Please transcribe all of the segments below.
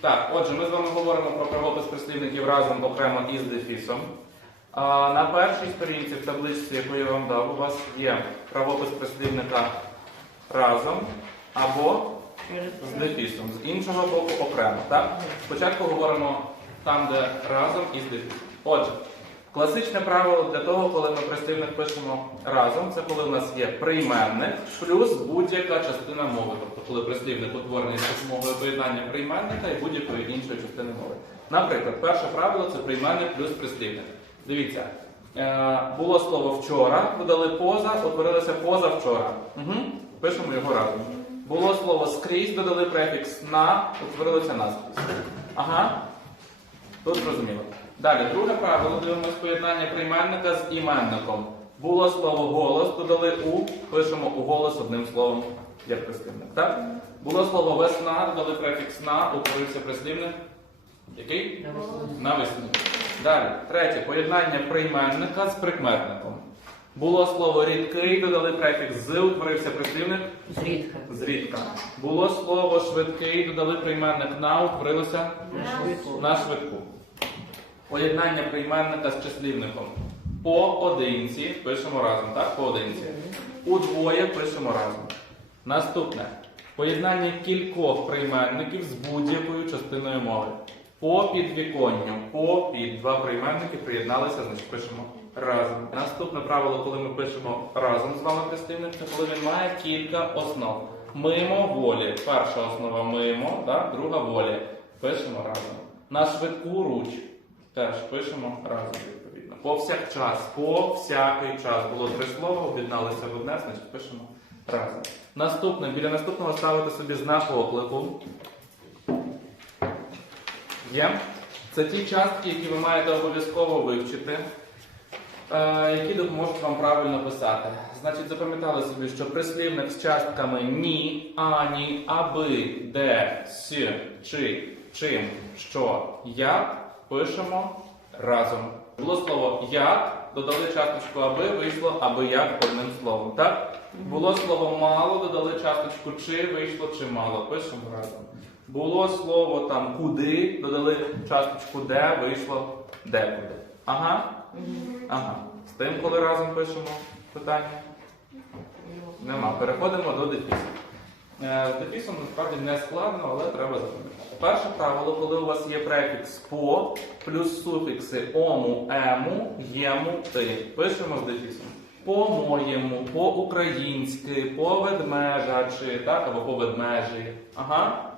Так, отже, ми з вами говоримо про правопис прислівників разом окремо із дефісом. А, на першій сторінці в табличці, яку я вам дав, у вас є правопис прислівника разом або з дефісом, з іншого боку окремо. Так? Спочатку говоримо там, де разом із дефісом. Отже, класичне правило для того, коли ми прислівник пишемо разом, це коли у нас є прийменник плюс будь-яка частина мови. Тобто, коли прислівник утворений з допомогою поєднання прийменника і будь-якої іншої частини мови. Наприклад, перше правило це прийменник плюс прислівник. Дивіться, е, було слово вчора, додали поза, утворилося позавчора. Угу. Пишемо його разом. Було слово скрізь, додали префікс на, утворилося наскрізь. Ага. Тут зрозуміло. Далі, друге правило, дивимось поєднання прийменника з іменником. Було слово голос, додали у, пишемо у голос одним словом, як прислівник. Так? Було слово весна, додали префікс на, утворився прислівник. Який? Навесні. Далі, третє, поєднання прийменника з прикметником. Було слово рідкий, додали префікс з, утворився прислівник Зрідка. зрідка. Було слово швидкий, додали прийменник на, утворилося на швидку. Поєднання прийменника з числівником. Поодинці пишемо разом, так? Поодинці. Удвоє пишемо разом. Наступне. Поєднання кількох прийменників з будь-якою частиною мови. По підвіконню. По під два прийменники приєдналися, значить пишемо разом. Наступне правило, коли ми пишемо разом з вами прислівник, це коли він має кілька основ. Мимо волі. Перша основа мимо, так? друга волі. Пишемо разом. На швидку руч. Теж пишемо разом відповідно. Повсякчас, по всякий час. Було три слова, об'єдналися в одне, значить пишемо разом. Наступне, біля наступного ставити собі знак оклику. Є. Це ті частки, які ви маєте обов'язково вивчити, е, які допоможуть вам правильно писати. Значить, запам'ятали собі, що прислівник з частками ні, ані, аби, де, с, чи, чим, що, як пишемо разом. Було слово як, додали часточку аби, вийшло аби як одним словом. Так? Було слово мало, додали часточку чи, вийшло чимало. Пишемо разом. Було слово там куди, додали часточку де, вийшло декуди. Ага. Ага. З тим, коли разом пишемо питання. Нема. Переходимо до дефісу. Е, З дефісом насправді не складно, але треба запам'ятати. Перше правило, коли у вас є префікс по плюс суфікси ому, ему, єму, ти. Пишемо з дефісом. По-моєму, по-українськи, по ведмежачи, так, або по ведмежі. Ага.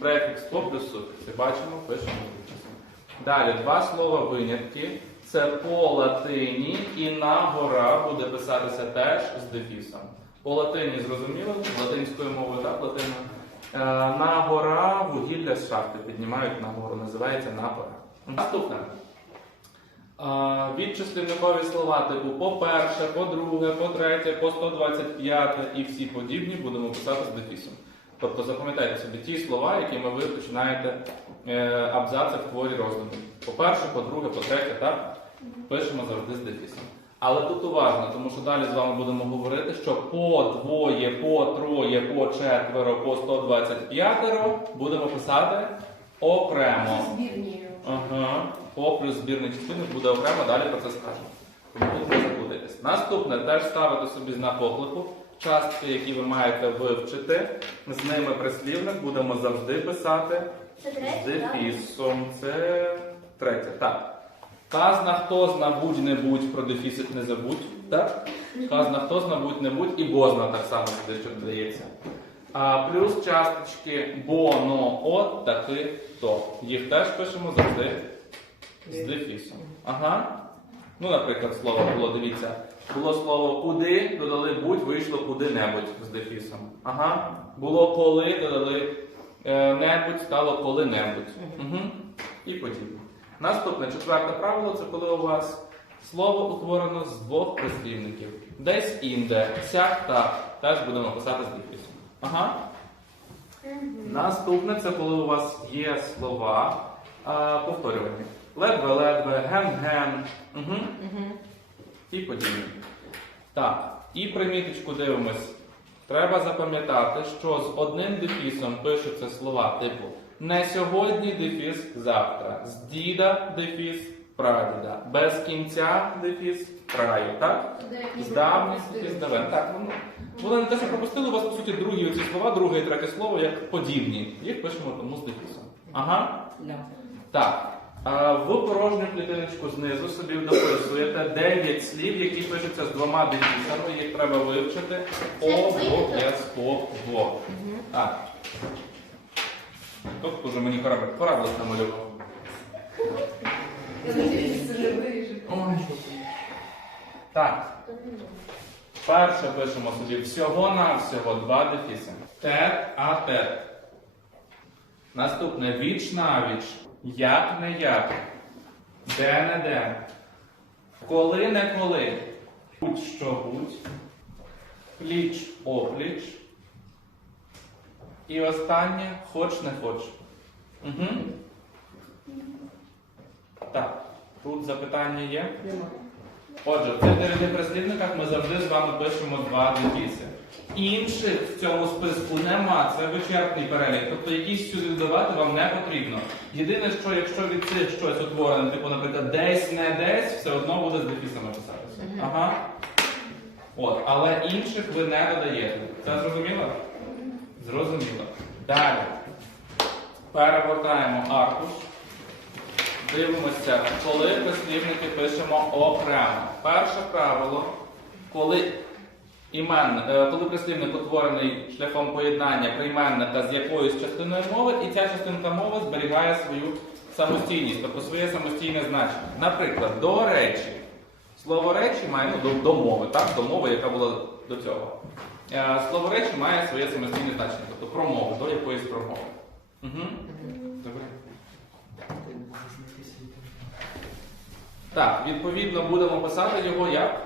Префікс по плюс суфікси. Бачимо, пишемо з дефісом. Далі два слова винятки. Це по латині і на гора буде писатися теж з дефісом. По латині зрозуміло, латинською мовою, так, латина. Е, на гора вугілля з шахти піднімають на гору, називається на гора. Наступне. Е, Відчислівникові слова типу по-перше, по-друге, по-третє, по 125 і всі подібні будемо писати з дефісом. Тобто запам'ятайте собі ті слова, якими ви починаєте е, абзаци в творі розгляду. По-перше, по-друге, по-третє, так? Пишемо завжди з дефісом. Але тут уважно, тому що далі з вами будемо говорити, що по двоє, по троє, по четверо, по 125 будемо писати окремо. Ага. По плюс збірний частинок буде окремо, далі про це скажемо. Тому тут не заплутайтесь. Наступне теж ставити собі знак оклику. Частки, які ви маєте вивчити, з ними прислівник будемо завжди писати з дефісом. Це третє. Так. Казна хто зна будь-небудь, про дефісик не забудь. Так? Казна хто зна будь-небудь і бозна так само сюди що додається. А плюс часточки бо, но, от, таки, то. Їх теж пишемо завжди з дефісом. Ага. Ну, наприклад, слово було, дивіться. Було слово куди, додали будь, вийшло куди-небудь з дефісом. Ага. Було коли, додали е, небудь, стало коли-небудь. Угу. І подібне. Наступне четверте правило це коли у вас слово утворено з двох прислівників. Десь інде, сяк так. Теж будемо писати з дефісом. Ага. Наступне це коли у вас є слова а, повторювані. Ледве-ледве, ген-ген. Угу. І подібне. Так, і приміточку дивимось. Треба запам'ятати, що з одним дефісом пишуться слова типу Не сьогодні дефіс завтра. З діда дефіс прадіда. Без кінця дефіс краю. Так? З давніх дефіс давен. Так, ну, вони не те, що пропустили, у вас по суті другі оці слова, друге і третє слово як подібні. Їх пишемо тому з дефісом. Ага. Так. А в порожню клітиночку знизу собі дописуєте 9 слів, які пишуться з двома дефісами, їх треба вивчити обов'язково. Так. Тут уже мені кораблик, кораблик намалював. Так. Перше пишемо собі всього-навсього два дефіси. Тет, а тет. Наступне віч навіч. Як не як. Де не де. Коли не коли. Будь що будь. Пліч опліч. І останнє хоч не хоч. Угу. Так. Тут запитання є? Отже, в цих дев'яти прислівниках ми завжди з вами пишемо два дефіси. Інших в цьому списку нема, це вичерпний перелік. Тобто якісь сюди додавати вам не потрібно. Єдине, що якщо від цих щось утворене, типу, наприклад, десь не десь, все одно буде з дефісами писатися. Ага. От, але інших ви не додаєте. Це зрозуміло? Зрозуміло. Далі. Перегортаємо аркуш. Дивимося, коли прислівники пишемо окремо. Перше правило, коли імен, е, коли прислівник утворений шляхом поєднання прийменника з якоюсь частиною мови, і ця частинка мови зберігає свою самостійність, тобто своє самостійне значення. Наприклад, до речі. Слово речі має ну, до, до мови, так? До мови, яка була до цього. Е, Слово речі має своє самостійне значення, тобто про мову, до якоїсь промови. Угу. Добре. Так, відповідно, будемо писати його як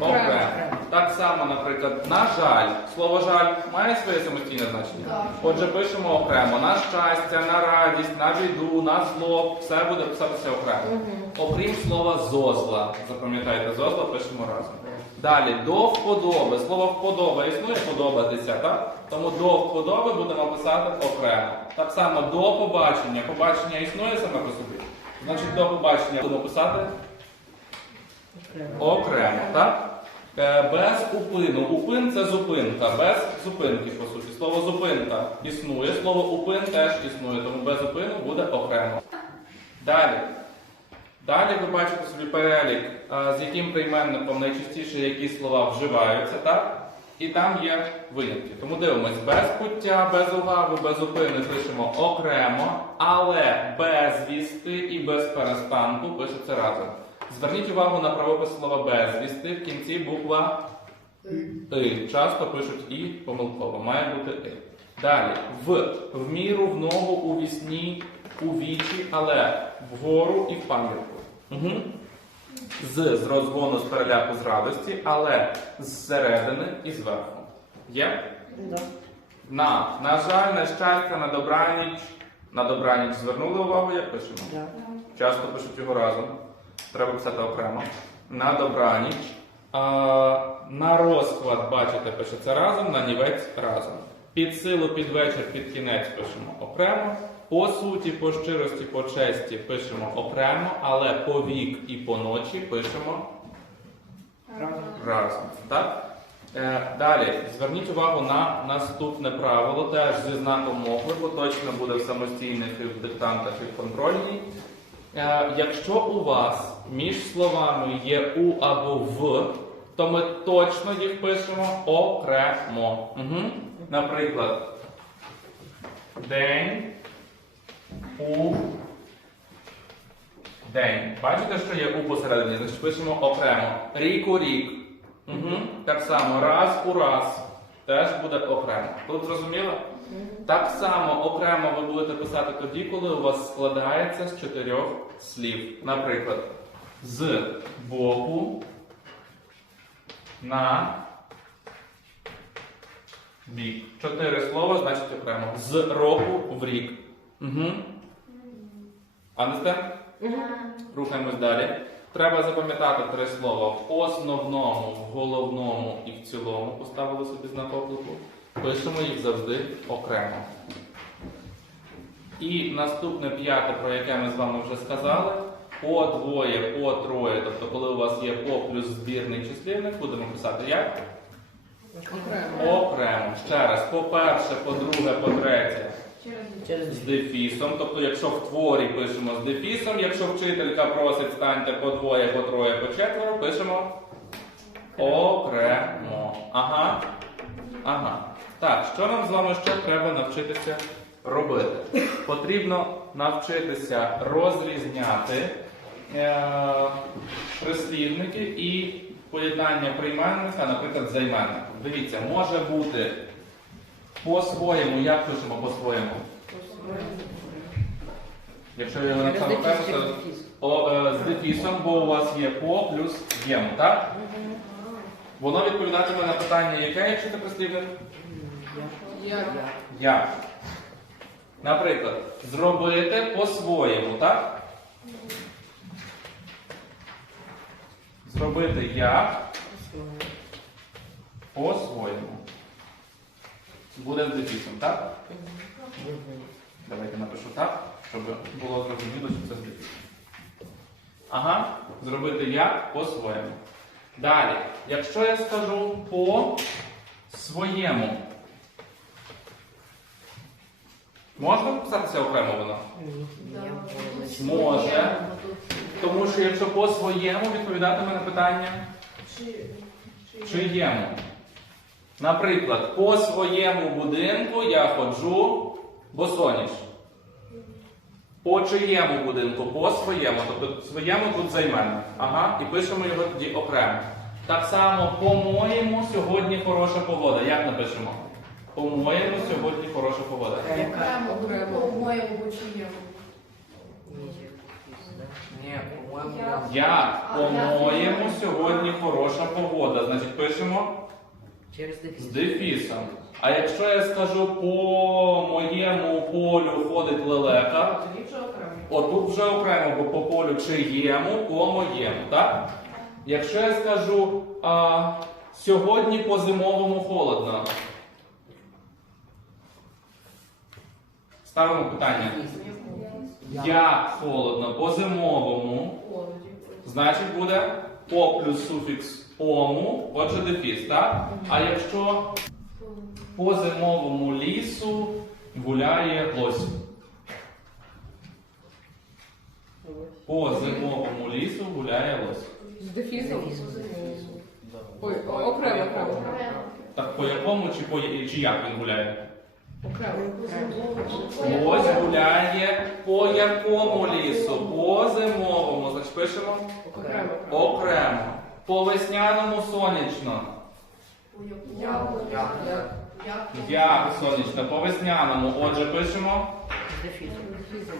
окремо. Так само, наприклад, на жаль. Слово жаль має своє самостійне значення. Так. Отже, пишемо окремо. На щастя, на радість, на біду, на зло. Все буде писатися окремо. Окрім слова зозла. Запам'ятайте, зозла пишемо разом. Далі, до вподоби. Слово вподоба існує подобатися, так? Тому до вподоби будемо писати окремо. Так само до побачення. Побачення існує саме по собі. Значить, до побачення будемо писати окремо, так? Е, Без упину. Упин це зупинка. Без зупинки, по суті. Слово зупинка існує, слово упин теж існує, тому без упину буде окремо. Далі. Далі ви бачите собі перелік, е, з яким прийменником найчастіше які слова вживаються, так? І там є винятки. Тому дивимось, без пуття, без угави, без упини пишемо окремо, але без вісти і без перестанку пишуться разом. Зверніть увагу на правопис слова безвісти, в кінці буква «и». Часто пишуть і помилково, має бути «и». Далі, в, в міру, в ногу, у вісні, у вічі, але вгору і в пам'ятку. Угу. З, з розгону, з переляку, з радості, але зсередини і зверху. Є? На. На жаль, на щастя, на добраніч. На добраніч звернули увагу, як пишемо? Часто пишуть його разом. Треба писати окремо. На добраніч. А, на розклад, бачите, пишеться разом, на нівець разом. Під силу, під вечір, під кінець пишемо окремо. По суті, по щирості, по честі пишемо окремо, але по вік і по ночі пишемо разом. Так? Е, далі, зверніть увагу на наступне правило, теж зі знаком мови, бо точно буде в самостійних і в диктантах, і в контрольній. Е, якщо у вас між словами є у або в, то ми точно їх пишемо окремо. Угу. Наприклад, день у день. Бачите, що є у посередині? Значить пишемо окремо. Рік у рік. Угу. Так само раз у раз. Теж буде окремо. Тут зрозуміло? Так само окремо ви будете писати тоді, коли у вас складається з чотирьох слів. Наприклад, з боку на бік. Чотири слова значить окремо. З року в рік. Угу. Анесте? Рухаємось далі. Треба запам'ятати три слова в основному, в головному і в цілому. Поставили собі знак оклику. Пишемо їх завжди окремо. І наступне п'яте, про яке ми з вами вже сказали, по двоє, по троє. Тобто, коли у вас є по плюс збірний числівник, будемо писати як? Окремо. Окремо. Ще раз, по-перше, по-друге, по-третє. Через З дефісом. Тобто, якщо в творі пишемо з дефісом, якщо вчителька просить станьте по двоє, по троє, по четверо, пишемо окремо. Ага. Ага. Так, що нам з вами ще треба навчитися робити? Потрібно навчитися розрізняти е, прислівники і поєднання прийменника, наприклад, займенником. Дивіться, може бути по-своєму, як пишемо по-своєму? Якщо я окремо, дефіс, то е, з дефісом, бо у вас є по плюс єм, так? Воно відповідатиме на питання, яке, якщо це прислівник? Як? Як? Наприклад, зробити по-своєму, так? Зробити як по-своєму. Буде з дефісом, так? Давайте напишу так, щоб було зрозуміло, що це з дефісом. Ага, зробити як по-своєму. Далі, якщо я скажу по своєму, можна написатися окремо воно? Може. Тому що якщо по своєму відповідатиме на питання чиєму. Наприклад, по своєму будинку я ходжу босоніж. По чиєму будинку? По своєму. Тобто своєму тут займенник. Ага, і пишемо його тоді окремо. Так само, по-моєму, сьогодні хороша погода. Як напишемо? По-моєму, сьогодні хороша погода. Окремо, окремо. По-моєму, бочуємо. Ні, по-моєму. Як, по-моєму, сьогодні хороша погода. Значить, пишемо Через з дефісом. А якщо я скажу по моєму полю ходить лелека, Тоді вже окремо. отут вже окремо, бо по полю чиєму, по моєму, так? Якщо я скажу а, сьогодні по зимовому холодно. Ставимо питання. Як холодно по зимовому, Холоді. значить буде по плюс суфікс ому, отже дефіс, так? А якщо по зимовому лісу гуляє лось. По зимовому лісу гуляє лось. З дефісом? Ой, окремо, окремо. Так по якому чи по чи як він гуляє? Окремо. Лось гуляє по якому лісу? По зимовому. Значить пишемо Окремо. окремо. По весняному сонячно. Як? Я. Як? Як? Як сонячно? По весняному. Отже, пишемо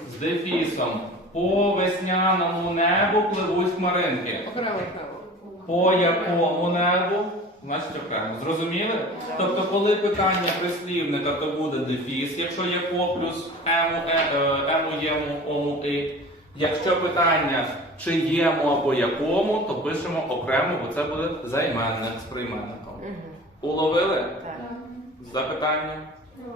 З дефісом. По весняному небу пливуть хмаринки. Окремо, окремо. По якому небу? Значить окремо. Зрозуміли? Тобто, коли питання прислівника, то буде дефіс, якщо є по плюс ему, е, е, ему, єму, ому, і. Якщо питання чи єму або якому, то пишемо окремо, бо це буде займенник з прийменником. Уловили? Так. Запитання?